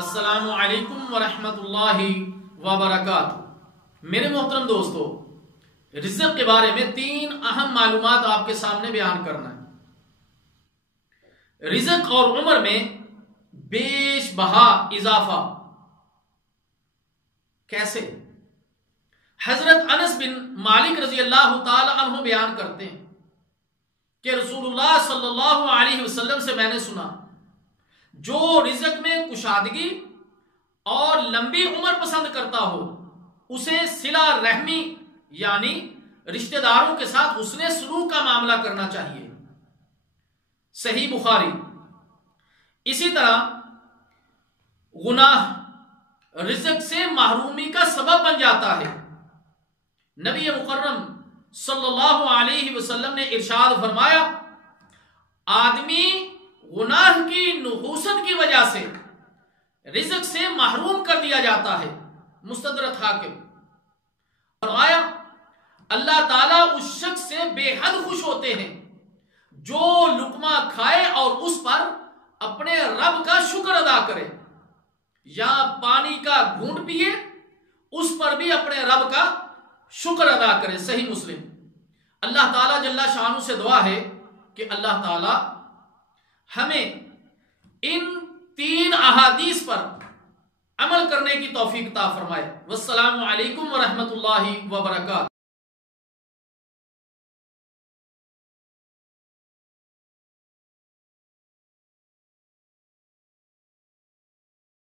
السلام علیکم ورحمۃ اللہ وبرکاتہ۔ میرے محترم دوستو، رزق کے بارے میں 3 اہم معلومات آپ کے سامنے بیان کرنا ہے۔ رزق اور عمر میں بیش بہا اضافہ کیسے؟ حضرت انس بن مالک رضی اللہ تعالی عنہ بیان کرتے ہیں کہ رسول اللہ صلی اللہ علیہ وسلم سے میں نے سنا، جو رزق میں کشادگی اور لمبی عمر پسند کرتا ہو اسے صلہ رحمی یعنی رشتہ داروں کے ساتھ حسن سلوک کا معاملہ کرنا چاہیے۔ صحیح بخاری۔ اسی طرح گناہ رزق سے محرومی کا سبب بن جاتا ہے۔ نبی مکرم صلی اللہ علیہ وسلم نے ارشاد فرمایا، آدمی گناہ کی نحوست کی وجہ سے رزق سے محروم کر دیا جاتا ہے۔ مستدرک حاکم۔ فرمایا اللہ تعالیٰ اس شخص سے بے حد خوش ہوتے ہیں جو لقمہ کھائے اور اس پر اپنے رب کا شکر ادا کرے، یا پانی کا گھونٹ پیے اس پر بھی اپنے رب کا شکر ادا کرے۔ صحیح مسلم۔ اللہ تعالیٰ جل شانہ سے دعا ہے کہ اللہ تعالیٰ ہمیں ان 3 احادیث پر عمل کرنے کی توفیق عطا فرمائے۔ والسلام علیکم ورحمۃ اللہ وبرکاتہ۔